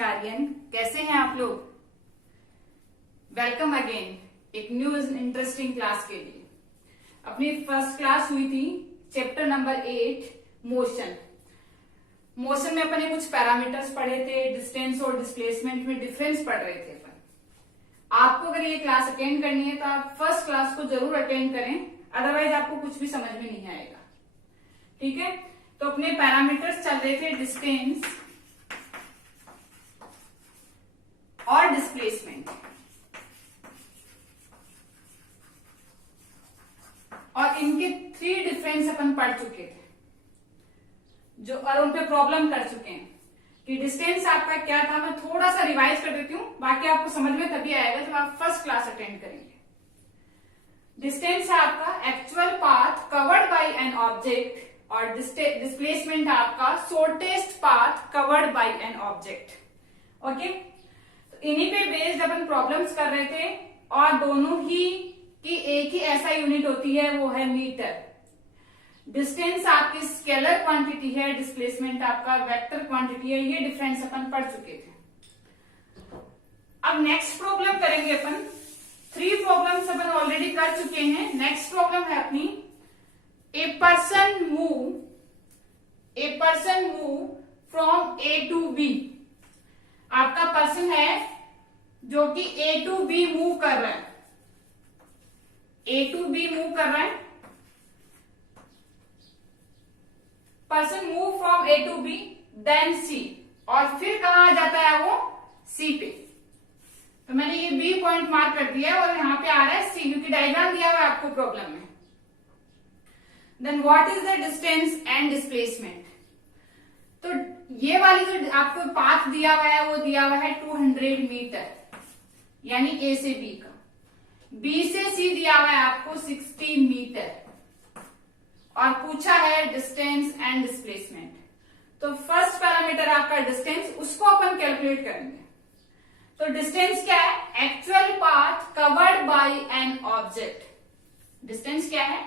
नमस्कारियन, कैसे हैं आप लोग। वेलकम अगेन एक न्यू इंटरेस्टिंग क्लास के लिए। अपनी फर्स्ट क्लास हुई थी चैप्टर नंबर 8 मोशन। मोशन में अपने कुछ पैरामीटर्स पढ़े थे, डिस्टेंस और डिस्प्लेसमेंट में डिफरेंस पढ़ रहे थे अपन। आपको अगर ये क्लास अटेंड करनी है तो आप फर्स्ट क्लास को जरूर अटेंड करें, अदरवाइज आपको कुछ भी समझ में नहीं आएगा। ठीक है, तो अपने पैरामीटर्स चल रहे थे डिस्टेंस और डिस्प्लेसमेंट, और इनके 3 डिफरेंस अपन पढ़ चुके थे जो, और उन पे प्रॉब्लम कर चुके हैं कि डिस्टेंस आपका क्या था। मैं थोड़ा सा रिवाइज कर देती हूँ, बाकी आपको समझ में तभी आएगा जब आप फर्स्ट क्लास अटेंड करेंगे। डिस्टेंस है आपका actual path covered by an object, और डिस्प्लेसमेंट आपका shortest path covered by an object. Okay, तो इन्हीं पे बेस्ड अपन प्रॉब्लम्स कर रहे थे, और दोनों ही की एक ही ऐसा यूनिट होती है, वो है मीटर। डिस्टेंस आपकी स्केलर क्वांटिटी है, डिस्प्लेसमेंट आपका वेक्टर क्वांटिटी है। ये डिफरेंस अपन पढ़ चुके थे। अब नेक्स्ट प्रॉब्लम करेंगे अपन। 3 प्रॉब्लम्स अपन ऑलरेडी कर चुके हैं। नेक्स्ट प्रॉब्लम है अपनी a person move from A to B. आपका पर्सन है जो कि ए टू बी मूव कर रहा है, person move from A to B then C, और फिर कहां आ जाता है वो सी पे। तो मैंने ये बी पॉइंट मार्क कर दिया है और यहां पे आ रहा है सी, क्योंकि डायग्राम दिया हुआ है आपको प्रॉब्लम में। Then what is the distance and displacement. तो ये वाली जो आपको पाथ दिया हुआ है वो दिया हुआ है 200 मीटर, यानी ए से बी का। बी से सी दिया हुआ है आपको 60 मीटर, और पूछा है डिस्टेंस एंड डिस्प्लेसमेंट। तो फर्स्ट पैरामीटर आपका डिस्टेंस, उसको अपन कैलकुलेट करेंगे। तो डिस्टेंस क्या है? Actual path covered by an object. Distance क्या है?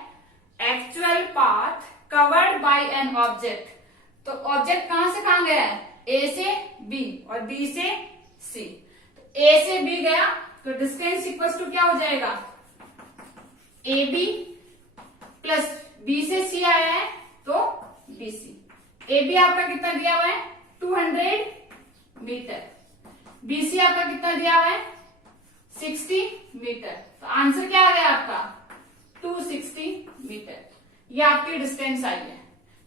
Actual path covered by an object. तो ऑब्जेक्ट कहां से कहां गया है? ए से बी और बी से सी। तो ए से बी गया तो डिस्टेंस इक्वल टू क्या हो जाएगा? ए बी प्लस बी से सी आया है तो बी सी। ए बी आपका कितना दिया हुआ है? 200 मीटर। बी सी आपका कितना दिया हुआ है? 60 मीटर। तो आंसर क्या आ गया आपका? 260 मीटर। ये आपकी डिस्टेंस आई है,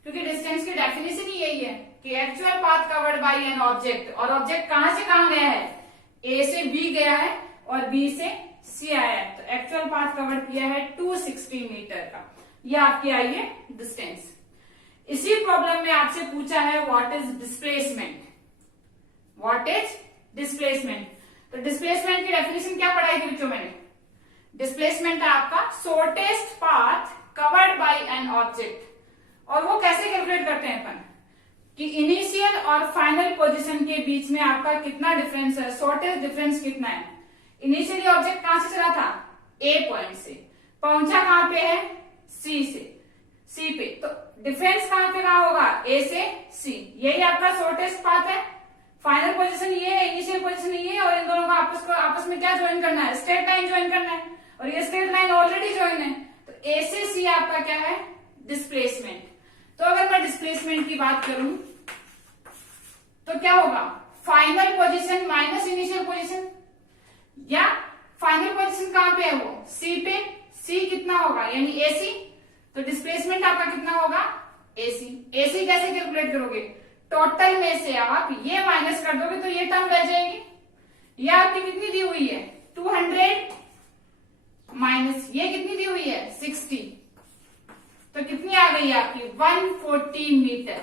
क्योंकि डिस्टेंस की डेफिनेशन ही यही है कि actual path covered by an object, और ऑब्जेक्ट कहां से कहां गया है? ए से बी गया है और बी से सी आया है। तो एक्चुअल पाथ कवर किया है 260 मीटर का। ये आपकी आई है डिस्टेंस। इसी प्रॉब्लम में आपसे पूछा है what is displacement. What is displacement? तो डिस्प्लेसमेंट की डेफिनेशन क्या पढ़ाई थी बच्चों मैंने? डिस्प्लेसमेंट है आपका shortest path covered by an object. और वो कैसे कैलकुलेट करते हैं अपन कि इनिशियल और फाइनल पोजीशन के बीच में आपका कितना डिफरेंस है, शॉर्टेस्ट डिफरेंस कितना है। इनिशियली ऑब्जेक्ट कहां से चला था? ए पॉइंट से, पहुंचा कहां पे है? सी से, सी पे। तो डिफरेंस कहां पे कहां होगा? ए से सी। यही आपका शॉर्टेस्ट पाथ है। फाइनल पोजीशन ये है, इनिशियल पोजीशन ये है, और इन दोनों को आपस में क्या ज्वाइन करना है? स्ट्रेट लाइन ज्वाइन करना है, और ये स्ट्रेट लाइन ऑलरेडी ज्वाइन है। तो ए से सी आपका क्या है? डिस्प्लेसमेंट। तो अगर मैं डिस्प्लेसमेंट की बात करूं तो क्या होगा? Final position minus initial position, या फाइनल पोजीशन कहां पे है? वो सी पे। सी कितना होगा? यानी एसी। तो डिस्प्लेसमेंट आपका कितना होगा? एसी। एसी कैसे कैलकुलेट करोगे? टोटल में से आप ये माइनस कर दोगे तो ये टर्म रह जाएगी। ये आपकी कितनी दी हुई है? 200 माइनस ये कितनी दी हुई है? 60। तो कितनी आ गई आपकी? 140 मीटर।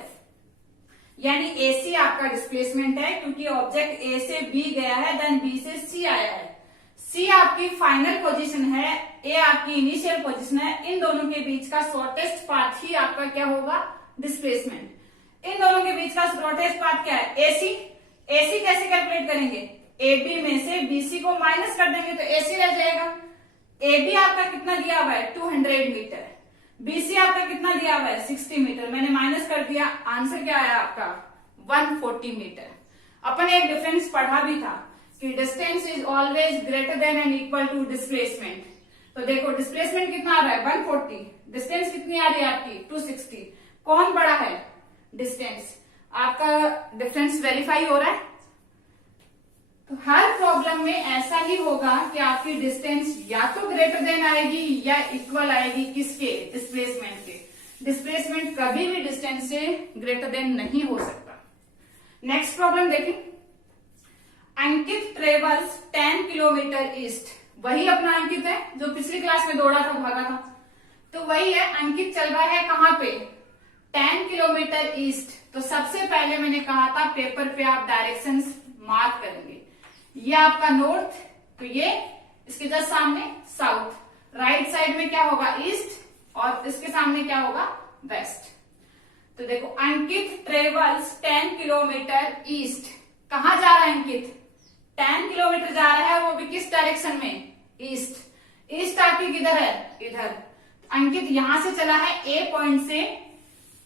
यानी एसी आपका डिस्प्लेसमेंट है, क्योंकि ऑब्जेक्ट ए से बी गया है, देन बी से सी आया है। सी आपकी फाइनल पोजीशन है, ए आपकी इनिशियल पोजीशन है। इन दोनों के बीच का शॉर्टेस्ट पाथ ही आपका क्या होगा? डिस्प्लेसमेंट। इन दोनों के बीच का शॉर्टेस्ट पाथ क्या है? एसी। एसी कैसे कैलकुलेट करेंगे? ए बी में से बीसी को माइनस कर देंगे तो एसी रह जाएगा। ए बी आपका कितना दिया हुआ है? 200 मीटर। बीसी आपका कितना दिया हुआ है? 60 मीटर। मैंने माइनस कर दिया, आंसर क्या आया आपका? 140 मीटर। अपन एक डिफरेंस पढ़ा भी था कि distance is always greater than and equal to displacement. तो देखो डिस्प्लेसमेंट कितना आ रहा है 140, डिस्टेंस कितनी आ रही है आपकी 260। कौन बड़ा है डिस्टेंस? आपका डिफरेंस वेरीफाई हो रहा है। तो हर प्रॉब्लम में ऐसा ही होगा कि आपकी डिस्टेंस या तो ग्रेटर देन आएगी या इक्वल आएगी, किसके? डिस्प्लेसमेंट के। डिस्प्लेसमेंट कभी भी डिस्टेंस से ग्रेटर देन नहीं हो सकता। नेक्स्ट प्रॉब्लम देखें। अंकित ट्रेवल्स 10 किलोमीटर ईस्ट। वही अपना अंकित है जो पिछली क्लास में दौड़ा था, भागा था, तो वही है। अंकित चल रहा है कहां पे? 10 किलोमीटर ईस्ट। तो सबसे पहले मैंने कहा था पेपर पे आप डायरेक्शंस मार्क करेंगे। ये आपका नॉर्थ, तो ये इसके जस्ट सामने साउथ। राइट साइड में क्या होगा? ईस्ट, और इसके सामने क्या होगा? वेस्ट। तो देखो अंकित ट्रेवल्स 10 किलोमीटर ईस्ट। कहां जा रहा है अंकित? 10 किलोमीटर जा रहा है, वो भी किस डायरेक्शन में? ईस्ट। ईस्ट आपकी किधर है? इधर। अंकित यहां से चला है ए पॉइंट से,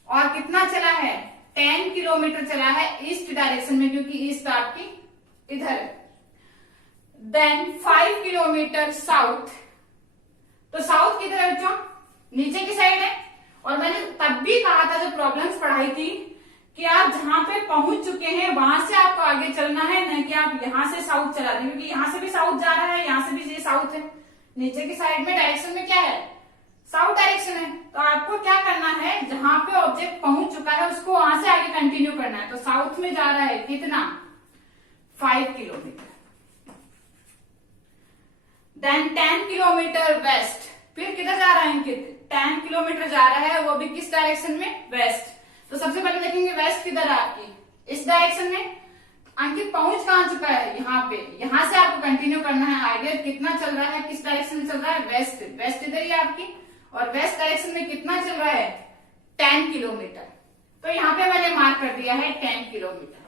और कितना चला है? 10 किलोमीटर चला है ईस्ट डायरेक्शन में, क्योंकि ईस्ट आपकी इधर है। Then 5 kilometre south. तो साउथ किधर है बच्चों? नीचे की साइड है। और मैंने तब भी कहा था जब प्रॉब्लम्स पढ़ाई थी कि आप जहां पे पहुंच चुके हैं वहां से आपको आगे चलना है, न कि आप यहां से साउथ चला दें, क्योंकि यहां से भी साउथ जा रहा है, यहां से भी ये साउथ है। नीचे की साइड में डायरेक्शन में क्या है? साउथ डायरेक्शन है। तो आपको क्या करना है? जहां पे ऑब्जेक्ट पहुंच चुका है उसको वहां से आगे कंटिन्यू करना है। तो साउथ में जा रहा है कितना? 5 किलोमीटर। Then 10 kilometre west. फिर किधर जा रहा है अंकित? 10 किलोमीटर जा रहा है, वो भी किस डायरेक्शन में? वेस्ट। तो सबसे पहले देखेंगे वेस्ट किधर है आपकी? इस डायरेक्शन में। अंकित पहुंच कहां चुका है? यहाँ पे। यहां से आपको कंटिन्यू करना है आगे। कितना चल रहा है? किस डायरेक्शन में चल रहा है? वेस्ट। वेस्ट इधर ही आपकी। और वेस्ट डायरेक्शन में कितना चल रहा है? 10 किलोमीटर। तो यहाँ पे मैंने मार्क कर दिया है 10 किलोमीटर।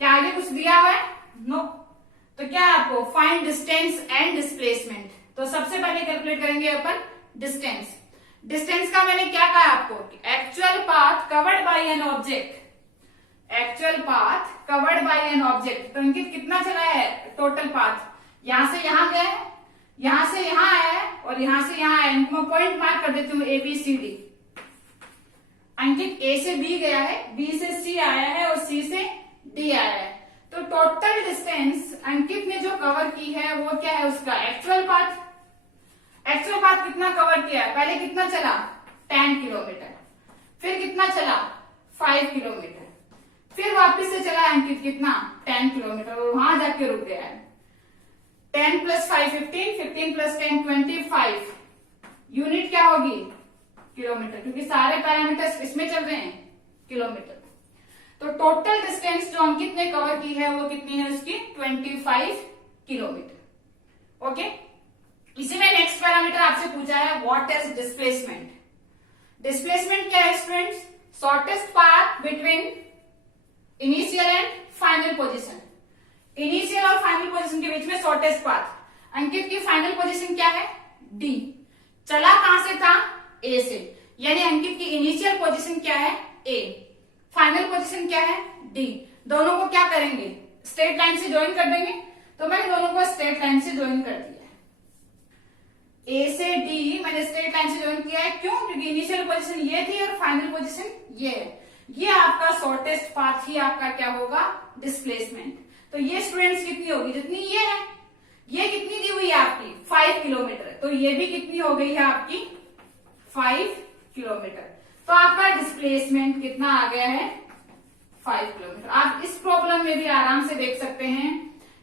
क्या आगे कुछ दिया हुआ है? नो। तो क्या आपको फाइंड डिस्टेंस एंड डिस्प्लेसमेंट। तो सबसे पहले कैलकुलेट करेंगे अपन डिस्टेंस। डिस्टेंस का मैंने क्या कहा आपको? Actual path covered by an object. Actual path covered by an object. तो अंकित कितना चला है टोटल पाथ? यहां से यहां गया है, यहां से यहां आया है, और यहां से यहां आया है। मैं पॉइंट मार्क कर देती हूँ ABCD। अंकित A से B गया है, B से C आया है, और C से D आया है। तो टोटल डिस्टेंस अंकित ने जो कवर की है वो क्या है? उसका एक्चुअल पाथ। एक्चुअल पाथ कितना कवर किया है? पहले कितना चला? 10 किलोमीटर। फिर कितना चला? 5 किलोमीटर। फिर वापस से चला अंकित कितना? 10 किलोमीटर, और वहां जाके रुक गया है। 10 + 5 15, 15 + 10 25। यूनिट क्या होगी? किलोमीटर, क्योंकि सारे पैरामीटर्स इसमें चल रहे हैं किलोमीटर। तो टोटल डिस्टेंस जो अंकित ने कवर की है वो कितनी है उसकी? 25 किलोमीटर। ओके। इसी में नेक्स्ट पैरामीटर आपसे पूछा है व्हाट इज डिस्प्लेसमेंट। डिस्प्लेसमेंट क्या है students? Shortest path between initial and final position. Initial और फाइनल पोजीशन के बीच में शॉर्टेस्ट पाथ। अंकित की फाइनल पोजीशन क्या है? D। चला कहां से था? A से। यानी अंकित की इनिशियल पोजीशन क्या है? A। फाइनल पोजीशन क्या है? D। दोनों को क्या करेंगे? स्ट्रेट लाइन से ज्वाइन कर देंगे। तो मैंने दोनों को स्ट्रेट लाइन से ज्वाइन कर दिया है। A से D मैंने स्ट्रेट लाइन से ज्वाइन किया है। क्यों? क्योंकि इनिशियल पोजीशन ये थी और फाइनल पोजीशन ये है। ये आपका शॉर्टेस्ट पाथ ही आपका क्या होगा? डिस्प्लेसमेंट। तो ये स्टूडेंट्स कितनी होगी? जितनी ये है। ये कितनी दी हुई है आपकी? 5 किलोमीटर। तो ये भी कितनी हो गई है आपकी? 5 किलोमीटर। तो आपका डिस्प्लेसमेंट कितना आ गया है? 5 किलोमीटर। आप इस प्रॉब्लम में भी आराम से देख सकते हैं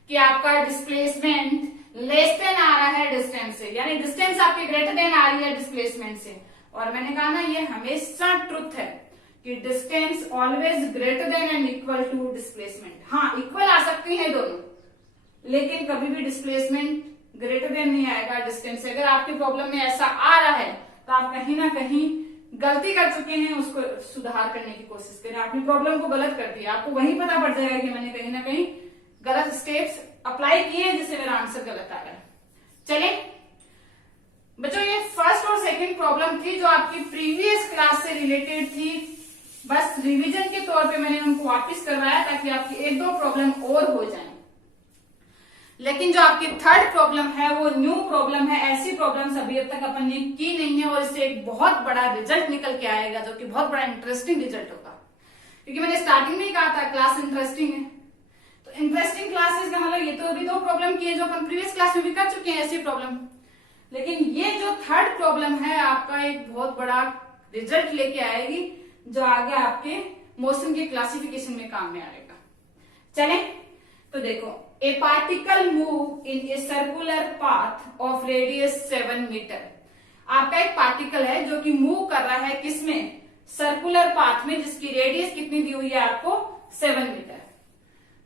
कि आपका डिस्प्लेसमेंट लेस देन आ रहा है डिस्टेंस से, यानी डिस्टेंस आपकी ग्रेटर देन आ रही है डिस्प्लेसमेंट से। और मैंने कहा ना ये हमेशा ट्रुथ है कि distance always greater than and equal to displacement. हाँ, इक्वल आ सकती है दोनों, लेकिन कभी भी डिस्प्लेसमेंट ग्रेटर देन नहीं आएगा डिस्टेंस से। अगर आपकी प्रॉब्लम में ऐसा आ रहा है तो आप कहीं ना कहीं गलती कर चुके हैं, उसको सुधार करने की कोशिश करें। आपने प्रॉब्लम को गलत कर दिया, आपको वही पता पड़ जाएगा कि मैंने कहीं ना कहीं गलत स्टेप्स अप्लाई किए हैं जिससे मेरा आंसर गलत आ रहा है। चले बच्चों, ये फर्स्ट और सेकंड प्रॉब्लम थी जो आपकी प्रीवियस क्लास से रिलेटेड थी बस रिवीजन के तौर पे मैंने उनको वापस करवाया ताकि आपकी एक दो प्रॉब्लम और हो जाए। लेकिन जो आपकी थर्ड प्रॉब्लम है वो न्यू प्रॉब्लम है, ऐसी प्रॉब्लम्स अभी अब तक अपन ने की नहीं है और इससे एक बहुत बड़ा रिजल्ट निकल के आएगा जो कि बहुत बड़ा इंटरेस्टिंग रिजल्ट होगा। क्योंकि मैंने स्टार्टिंग में ही कहा था क्लास इंटरेस्टिंग है, तो इंटरेस्टिंग क्लासेस का मतलब ये तो अभी दो प्रॉब्लम की है जो अपन प्रीवियस क्लास में भी कर चुके हैं ऐसी प्रॉब्लम, लेकिन ये जो थर्ड प्रॉब्लम है आपका एक बहुत बड़ा रिजल्ट लेके आएगी जो आगे आपके मोशन के क्लासिफिकेशन में काम में आएगा। चले तो देखो, a particle move in a circular path of radius 7 metre. आपका एक पार्टिकल है जो कि मूव कर रहा है किसमें, सर्कुलर पाथ में, जिसकी रेडियस कितनी दी हुई है आपको 7 मीटर।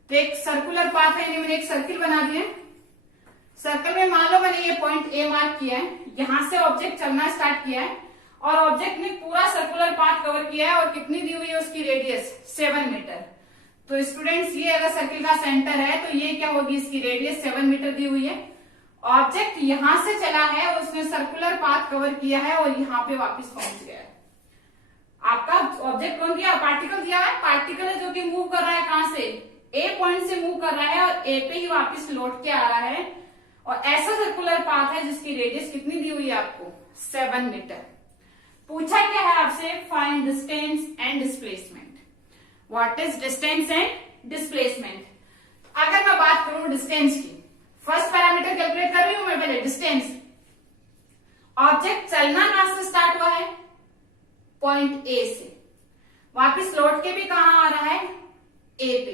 तो एक सर्कुलर पाथ है, मैंने एक सर्किल बना दिया। सर्कल में मान लो मैंने ये पॉइंट ए मार्क किया है, यहां से ऑब्जेक्ट चलना स्टार्ट किया है और ऑब्जेक्ट ने पूरा सर्कुलर पाथ कवर किया है और कितनी दी हुई है उसकी रेडियस 7 मीटर। तो स्टूडेंट्स ये अगर सर्किल का सेंटर है तो ये क्या होगी, इसकी रेडियस 7 मीटर दी हुई है। ऑब्जेक्ट यहां से चला है, उसने सर्कुलर पाथ कवर किया है और यहाँ पे वापस पहुंच गया है। आपका ऑब्जेक्ट कौन दिया, पार्टिकल दिया है, पार्टिकल है जो कि मूव कर रहा है कहां से, ए पॉइंट से मूव कर रहा है और ए पे ही वापस लौट के आ रहा है और ऐसा सर्कुलर पाथ है जिसकी रेडियस कितनी दी हुई है आपको 7 मीटर। पूछा क्या है आपसे, find distance and displacement. What is distance and displacement. अगर मैं बात करूं डिस्टेंस की, फर्स्ट पैरामीटर कैलकुलेट कर रही हूं मैं पहले, डिस्टेंस। ऑब्जेक्ट चलना कहां से स्टार्ट हुआ है, पॉइंट ए से, वापस लौट के भी कहां आ रहा है, ए पे।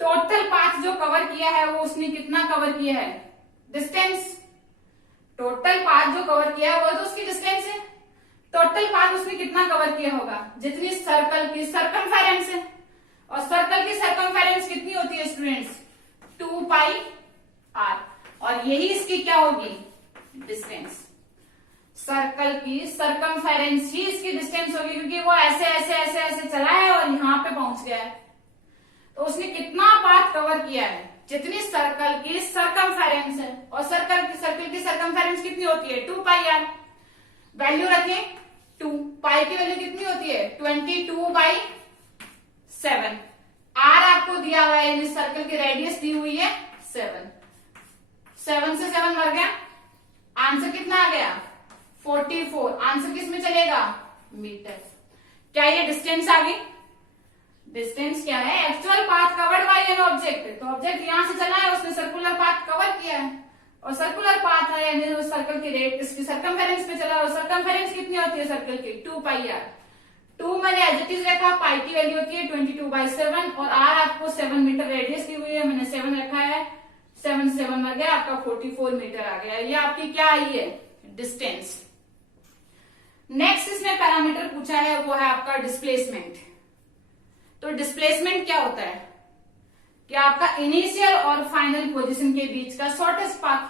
टोटल पाथ जो कवर किया है वो उसने कितना कवर किया है, डिस्टेंस। टोटल पाथ जो कवर किया है वो तो उसकी डिस्टेंस है। टोटल पाथ उसने कितना कवर किया होगा, जितनी सर्कल की सर्कमफेरेंस है, और सर्कल की सर्कमफेरेंस कितनी होती है स्टूडेंट्स, 2 पाई r, और यही इसकी क्या होगी, डिस्टेंस। सर्कल की सर्कमफेरेंस ही इसकी डिस्टेंस होगी क्योंकि वो ऐसे ऐसे ऐसे ऐसे चला है और यहां पे पहुंच गया है। तो उसने कितना पाथ कवर किया है, जितनी सर्कल की सर्कमफेरेंस है, और सर्कल की सर्कमफेरेंस कितनी होती है, 2 पाई r। वैल्यू रखें 2, पाई की वैल्यू कितनी होती है 22/7। आर आपको दिया हुआ है, इस सर्कल की रेडियस दी हुई है 7। 7 से 7 मर गया, आंसर कितना आ गया 44। आंसर किस में चलेगा, मीटर। क्या ये डिस्टेंस आ गई, डिस्टेंस क्या है, actual path covered by an object. तो ऑब्जेक्ट यहां से चला है, उसने सर्कुलर पाथ कवर किया है और सर्कुलर पाथ है यानी उस सर्कल की रेट इसकी सर्कमफेरेंस पे चला, और सर्कमफेरेंस कितनी होती है सर्कल की, 2 पाई r। 2 मैंने एज इट इज रखा, पाई की वैल्यू होती है 22/7 और r आपको 7 मीटर रेडियस दी हुई है, मैंने 7 रखा है, 7 7 मर गया, आपका 44 मीटर आ गया। ये आपकी क्या आई है, डिस्टेंस। नेक्स्ट इसमें पैरामीटर पूछा है वो है आपका डिस्प्लेसमेंट। तो डिस्प्लेसमेंट क्या होता है कि आपका इनिशियल और फाइनल पोजीशन के बीच का शॉर्टेस्ट पाथ,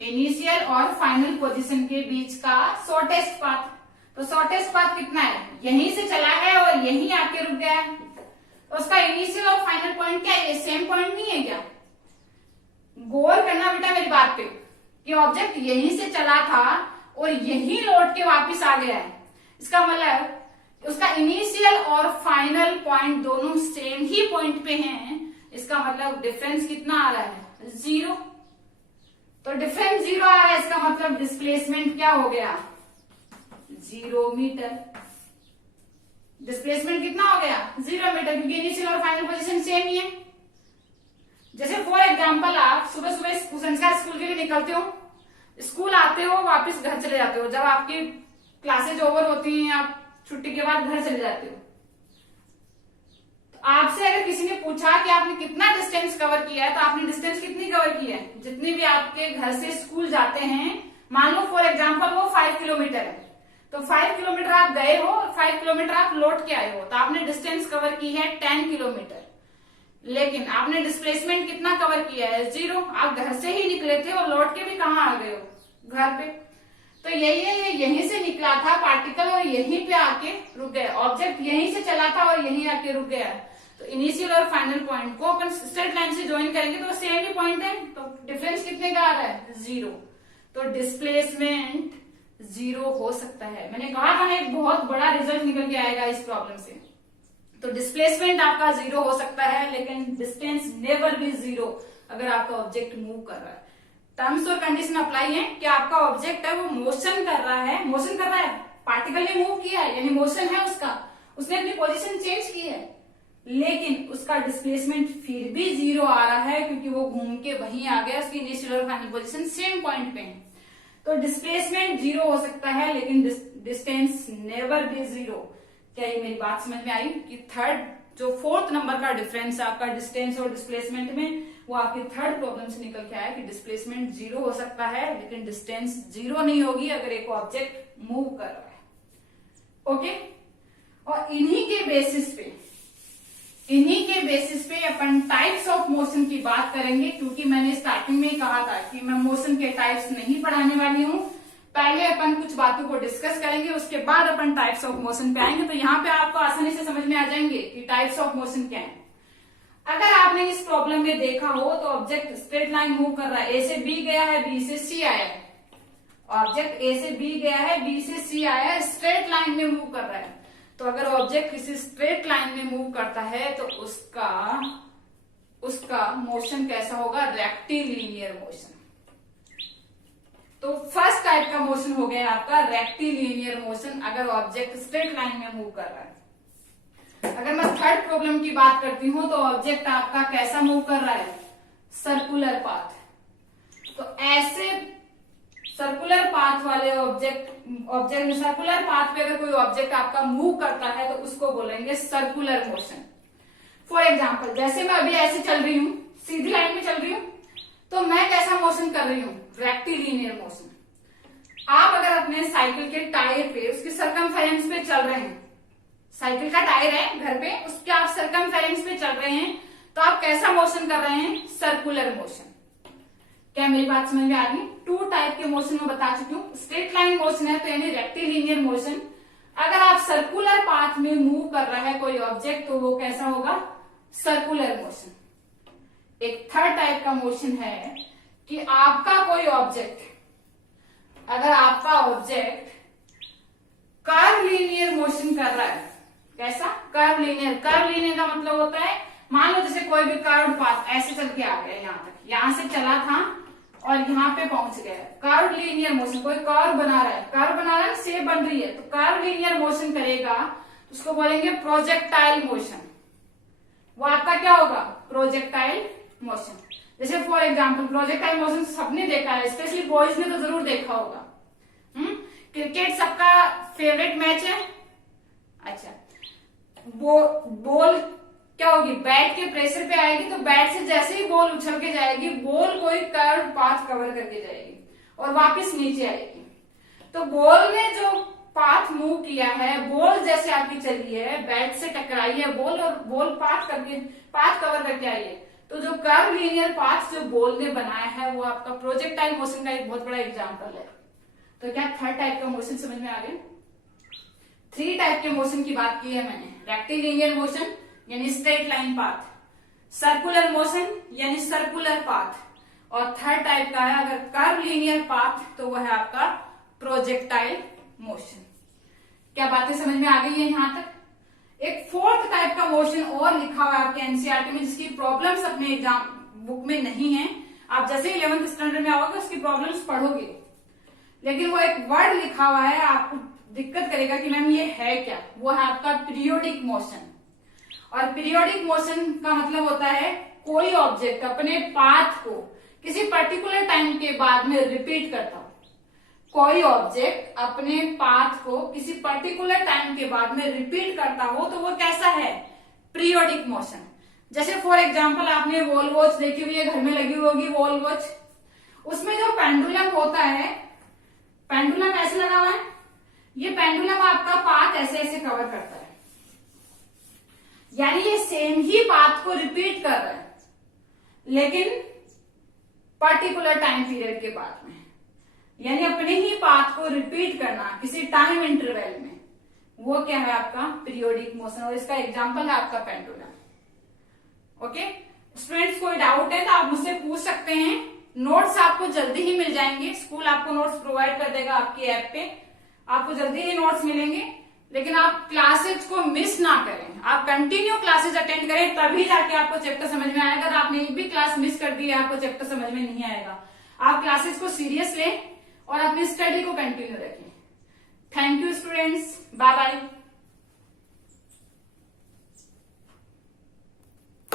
इनिशियल और फाइनल पोजीशन के बीच का शॉर्टेस्ट पाथ। तो शॉर्टेस्ट पाथ कितना है, यहीं से चला है और यहीं आके रुक गया है, तो उसका इनिशियल और फाइनल पॉइंट क्या है, सेम पॉइंट नहीं है क्या। गौर करना बेटा मेरी बात पे कि ऑब्जेक्ट यहीं से चला था और यहीं लौट के वापिस आ गया है, इसका मतलब उसका इनिशियल और फाइनल पॉइंट दोनों सेम ही पॉइंट पे हैं, इसका मतलब डिफरेंस कितना आ रहा है, 0। तो डिफरेंस 0 आ रहा है, इसका मतलब डिस्प्लेसमेंट क्या हो गया, 0 मीटर। डिस्प्लेसमेंट कितना हो गया, 0 मीटर, क्योंकि इनिशियल और फाइनल पोजीशन सेम ही है। जैसे फॉर एग्जाम्पल आप सुबह सुबह संस्कार स्कूल के लिए निकलते हो, स्कूल आते हो, वापस घर चले जाते हो, जब आपकी क्लासेज ओवर होती हैं, आप छुट्टी के बाद घर चले जाते हो। तो आपसे अगर किसी ने पूछा कि आपने कितना डिस्टेंस कवर किया है, तो आपने डिस्टेंस कितनी कवर की है, जितनी भी आपके घर से स्कूल जाते हैं, मान लो फॉर एग्जाम्पल वो 5 किलोमीटर है, तो 5 किलोमीटर आप गए हो, 5 किलोमीटर आप लौट के आए हो, तो आपने डिस्टेंस कवर की है 10 किलोमीटर। लेकिन आपने डिस्प्लेसमेंट कितना कवर किया है, 0। आप घर से ही निकले थे और लौट के भी कहाँ आ गए हो, घर पे। तो यही है, ये यहीं से निकला था पार्टिकल और यहीं पे आके रुक गया, ऑब्जेक्ट यहीं से चला था और यहीं आके रुक गया। तो इनिशियल और फाइनल पॉइंट को अपन स्ट्रेट लाइन से ज्वाइन करेंगे तो सेम ही पॉइंट है, तो डिफरेंस कितने का आ रहा है, 0। तो डिस्प्लेसमेंट जीरो हो सकता है। मैंने कहा था ना, एक बहुत बड़ा रिजल्ट निकल के आएगा इस प्रॉब्लम से। तो डिस्प्लेसमेंट आपका जीरो हो सकता है, लेकिन डिस्टेंस नेवर बी जीरो अगर आपका ऑब्जेक्ट मूव कर रहा है। टर्म्स और कंडीशन अप्लाई है कि आपका ऑब्जेक्ट है वो मोशन कर रहा है, पार्टिकल ने मूव किया है यानी मोशन है उसका, उसने अपनी पोजीशन चेंज की है, लेकिन उसका डिस्प्लेसमेंट फिर भी जीरो आ रहा है क्योंकि वो घूम के वहीं आ गया, उसकी इनिशियल और फाइनल पोजीशन सेम पॉइंट पे है। तो डिस्प्लेसमेंट जीरो हो सकता है लेकिन डिस्टेंस नेवर बी जीरो। क्या ये मेरी बात समझ में आई कि फोर्थ नंबर का डिफरेंस है आपका डिस्टेंस और डिस्प्लेसमेंट में, वो आपकी थर्ड प्रॉब्लम से निकल के आया कि डिस्प्लेसमेंट जीरो हो सकता है लेकिन डिस्टेंस जीरो नहीं होगी अगर एक ऑब्जेक्ट मूव कर रहा है। ओके, और इन्हीं के बेसिस पे अपन टाइप्स ऑफ मोशन की बात करेंगे, क्योंकि मैंने स्टार्टिंग में ही कहा था कि मैं मोशन के टाइप्स नहीं पढ़ाने वाली हूं। पहले अपन कुछ बातों को डिस्कस करेंगे, उसके बाद अपन टाइप्स ऑफ मोशन पे आएंगे। तो यहाँ पे आपको आसानी से समझ में आ जाएंगे कि टाइप्स ऑफ मोशन क्या है। अगर आपने इस प्रॉब्लम में देखा हो तो ऑब्जेक्ट स्ट्रेट लाइन मूव कर रहा है, ए से बी गया है, बी से सी आया है। ऑब्जेक्ट ए से बी गया है, बी से सी आया है, स्ट्रेट लाइन में मूव कर रहा है। तो अगर ऑब्जेक्ट किसी स्ट्रेट लाइन में मूव करता है तो उसका मोशन कैसा होगा? Rectilinear motion. तो फर्स्ट टाइप का मोशन हो गया आपका रेक्टिलिनियर मोशन, अगर ऑब्जेक्ट स्ट्रेट लाइन में मूव कर रहा है। अगर मैं थर्ड प्रॉब्लम की बात करती हूं तो ऑब्जेक्ट आपका कैसा मूव कर रहा है? Circular path. तो ऐसे सर्कुलर पाथ वाले सर्कुलर पाथ पे अगर कोई ऑब्जेक्ट आपका मूव करता है तो उसको बोलेंगे सर्कुलर मोशन। फॉर एग्जाम्पल, जैसे मैं अभी ऐसे चल रही हूं, सीधी लाइन में चल रही हूं, तो मैं कैसा मोशन कर रही हूं? Rectilinear motion. आप अगर अपने साइकिल के टायर पे उसके सरकमफेरेंस पे चल रहे हैं, साइकिल का टायर है घर पे, उसके आप सरकमफेरेंस पे चल रहे हैं, तो आप कैसा मोशन कर रहे हैं? Circular motion. क्या मेरी बात समझ में आ रही? टू टाइप के मोशन में बता चुकी हूँ। स्ट्रेट लाइन मोशन है तो यानी रेक्टिलिनियर मोशन। अगर आप सर्कुलर पाथ में मूव कर रहा है कोई ऑब्जेक्ट तो वो कैसा होगा? Circular motion. एक थर्ड टाइप का मोशन है कि आपका कोई ऑब्जेक्ट, अगर आपका ऑब्जेक्ट कर्वलिनियर मोशन कर रहा है, कैसा? कर्वलिनियर। कर्वलिनियर का मतलब होता है, मान लो जैसे कोई भी कर्व पाथ ऐसे चल के आ गया यहाँ तक, यहां से चला था और यहाँ पे पहुंच गया। कर्वलिनियर मोशन, कोई कर्व बना रहा है, शेप बन रही है, तो कर्वलिनियर मोशन करेगा, उसको बोलेंगे प्रोजेक्टाइल मोशन। वो आपका क्या होगा? Projectile motion. जैसे फॉर एग्जाम्पल प्रोजेक्टाइल मोशन सबने देखा है, स्पेशली बॉयज ने तो जरूर देखा होगा। क्रिकेट सबका फेवरेट मैच है। अच्छा, बॉल क्या होगी? बैट के प्रेशर पे आएगी, तो बैट से जैसे ही बॉल उछल के जाएगी, बॉल कोई कर्व पाथ कवर करके जाएगी और वापस नीचे आएगी। तो बॉल ने जो पाथ मूव किया है, बॉल जैसे आपकी चली है, बैट से टकराई है बॉल और बॉल पाथ कवर करके आई है, तो जो कर्वलिनियर पाथ जो बॉल ने बनाया है वो आपका प्रोजेक्टाइल मोशन का एक बहुत बड़ा एग्जाम्पल है। तो क्या थर्ड टाइप का मोशन समझ में आ गया? थ्री टाइप के मोशन की बात की है मैंने। रेक्टिलिनियर मोशन यानी straight line path, circular motion यानी सर्कुलर पाथ, और थर्ड टाइप का है अगर कर्वलिनियर पाथ तो वो है आपका प्रोजेक्टाइल मोशन। क्या बातें समझ में आ गई है यहां तक? एक फोर्थ टाइप का मोशन और लिखा हुआ है आपके एनसीईआरटी में, जिसकी प्रॉब्लम्स अपने एग्जाम बुक में नहीं है। आप जैसे 11th स्टैंडर्ड में आओगे उसकी प्रॉब्लम्स पढ़ोगे, लेकिन वो एक वर्ड लिखा हुआ है, आपको दिक्कत करेगा कि मैम ये है क्या। वो है आपका पीरियोडिक मोशन। और पीरियोडिक मोशन का मतलब होता है कोई ऑब्जेक्ट अपने पाथ को किसी पर्टिकुलर टाइम के बाद में रिपीट करता हो। कोई ऑब्जेक्ट अपने पाथ को किसी पर्टिकुलर टाइम के बाद में रिपीट करता हो तो वो कैसा है? Periodic motion. जैसे फॉर एग्जांपल आपने वॉल वॉच देखी हुई है, घर में लगी हुई होगी वॉल वॉच, उसमें जो पेंडुलम होता है, पेंडुलम ऐसे लगा हुआ है, ये पेंडुलम आपका पाथ ऐसे ऐसे कवर करता है, यानी ये सेम ही पाथ को रिपीट कर रहा है लेकिन पर्टिकुलर टाइम पीरियड के बाद में, यानी अपने ही पाथ को रिपीट करना किसी टाइम इंटरवल में, वो क्या है? आपका पीरियोडिक मोशन। और इसका एग्जांपल है आपका पेंडुलम। ओके स्टूडेंट्स, कोई डाउट है तो आप मुझसे पूछ सकते हैं। नोट्स आपको जल्दी ही मिल जाएंगे, स्कूल आपको नोट्स प्रोवाइड कर देगा आपकी ऐप पे, आपको जल्दी ही नोट्स मिलेंगे। लेकिन आप क्लासेज को मिस ना करें, आप कंटिन्यू क्लासेज अटेंड करें, तभी जाके आपको चैप्टर समझ में आएगा। तो आपने एक भी क्लास मिस कर दी है, आपको चैप्टर समझ में नहीं आएगा। आप क्लासेज को सीरियस लें और अपनी स्टडी को कंटिन्यू रखें। Thank you students, bye bye.